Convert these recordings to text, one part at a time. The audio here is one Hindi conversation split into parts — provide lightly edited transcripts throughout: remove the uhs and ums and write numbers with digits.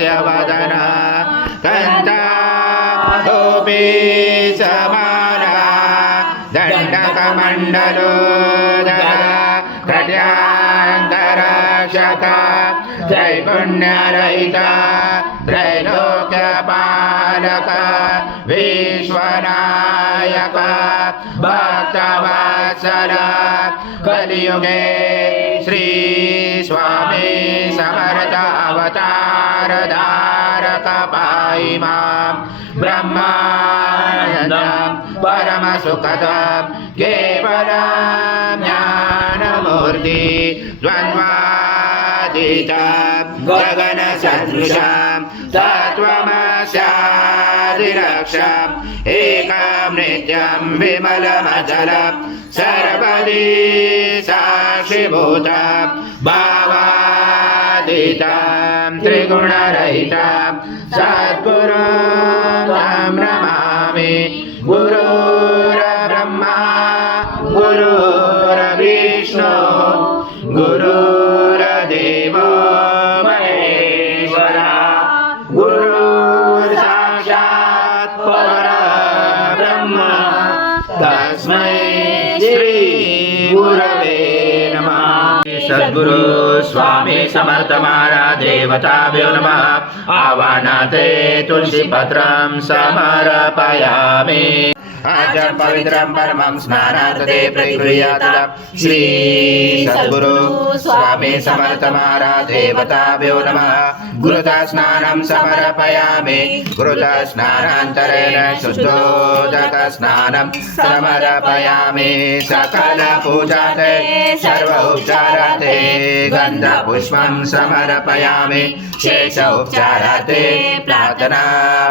हास्य वदन कंठाटोपी समाना दंडकमंडलोदर खड्यांतरक्षक त्रैगुण्यरहिता त्रैलोक्यपालक विश्वनायक भक्तवत्सल कलियुगे श्री स्वामी समर्थ अवतार धारक पाहि मां ब्रह्मानन्दं परम सुखदं केवलं ज्ञानमूर्ति द्वन्द्वातीतं गगन सदृशं तत्त्वमस्यादिलक्ष्यम् एकं नित्यं विमलमचलं सर्वदि साक्षिभूतं भावातीतं त्रिगुणरहितं सद्गुरुं तं नमामि गुरुर्ब्रह्मा गुरुर्विष्णु गुरुर्देवो महेश्वरा गुरुर्साक्षात् परब्रह्म तस्मै श्री गुरवे नमः। सद्गुरु स्वामी समर्थ महाराज देवताभ्यो नमः। आवाहनाते तुलसी पत्रं समर्पयामि। आज पवित्रं परमं स्नानार्थे प्रगृह्यात् श्री सद्गुरु स्वामी समर्थ महाराज देवताभ्यो नमः। गुरुता स्नानं समर्पयामि। गुरुता स्नानान्तरेण शुद्धोदक स्नानं समर्पयामि। सकल पूजाते सर्व उपचाराते गन्धपुष्पं समर्पयामि। शेष उपचाराते प्रार्थना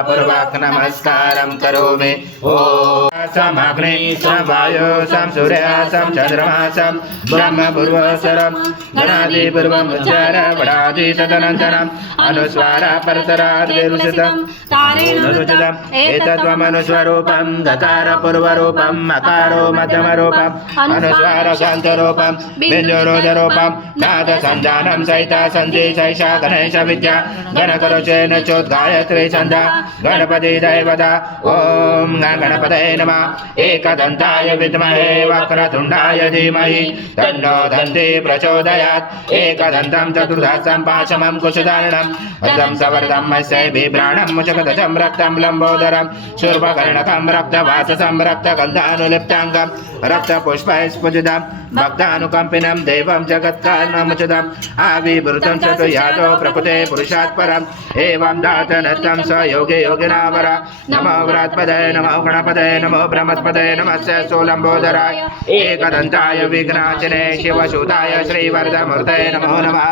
पूर्वक नमस्कारं करोमि। ओम समग्ने समवायो सम सूर्य सम चंद्रमा सम ब्रह्म पूर्वसरम गणादि पूर्वम उच्चार वडादि तदनन्तरम अनुस्वार परतरादिरुचितम तारेणुचितम एतद्वमनुस्वरूपं गकार पूर्वरूपं मकारो मध्यमरूपं अनुस्वार शान्तरूपं बिन्दुरोधरूपं नाद संजानं सहिता सन्धि सैषा गणेश विद्या गणकरुचेन चोद्गायत्री छन्दा गणपति दैवता ओम गणपतये नमः। एकदन्ताय विद्महे वक्रतुण्डाय धीमहि तन्नो दन्ती प्रचोदयात्। एकदन्तं चतुर्दशं पाशमं कुशधारणं वदं सवर्धं मत्स्यै बिभ्राणं मुचकदशं रक्तं लम्बोदरं शूर्पकर्णकं रक्तवाससं रक्तगन्धानुलिप्ताङ्गं रक्तपुष्पैस्फुजितं भक्तानुकम्पिनं देवं जगत्कारणमुचितम् आविवृतं चतुर्यातो प्रकृते पुरुषात् परम् एवं दातनत्तं स योगे योगिनावर नमो व्रात्पदये नमो गणपतये नमो ब्रह्मस्पतये नमस्य सोलम्बोदराय एकदन्ताय विघ्नाचने शिवसुताय श्रीवरदमूर्तये नमो नमः।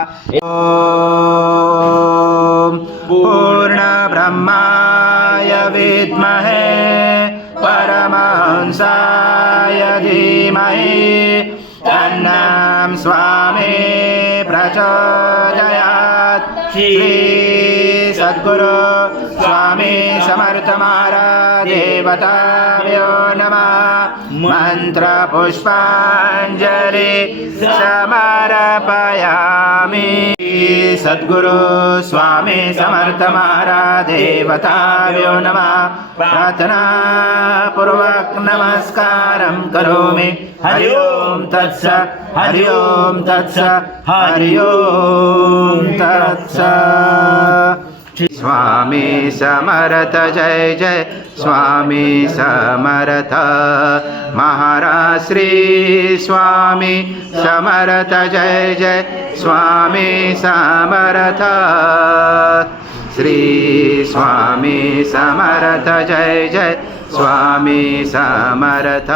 ॐ पूर्णब्रह्माय विद्महे परमहंसाय धीमहि तन्नं स्वामी प्रचोदयात्। श्री सद्गुरु स्वामी समर्थ महाराज देवताभ्यो नमः। मंत्र पुष्पांजलि समर्पयामि। सद्गुरु स्वामी समर्थ महाराज देवताभ्यो नमः। प्रार्थना पूर्वक नमस्कारं करोमि। हरि ओम तत्सत् हरि ओम तत्सत् हरि ओम तत्सत्। स्वामी समर्थ जय जय स्वामी समर्थ महाराज श्री स्वामी समर्थ जय जय स्वामी समर्थ श्री स्वामी समर्थ जय जय स्वामी समर्थ।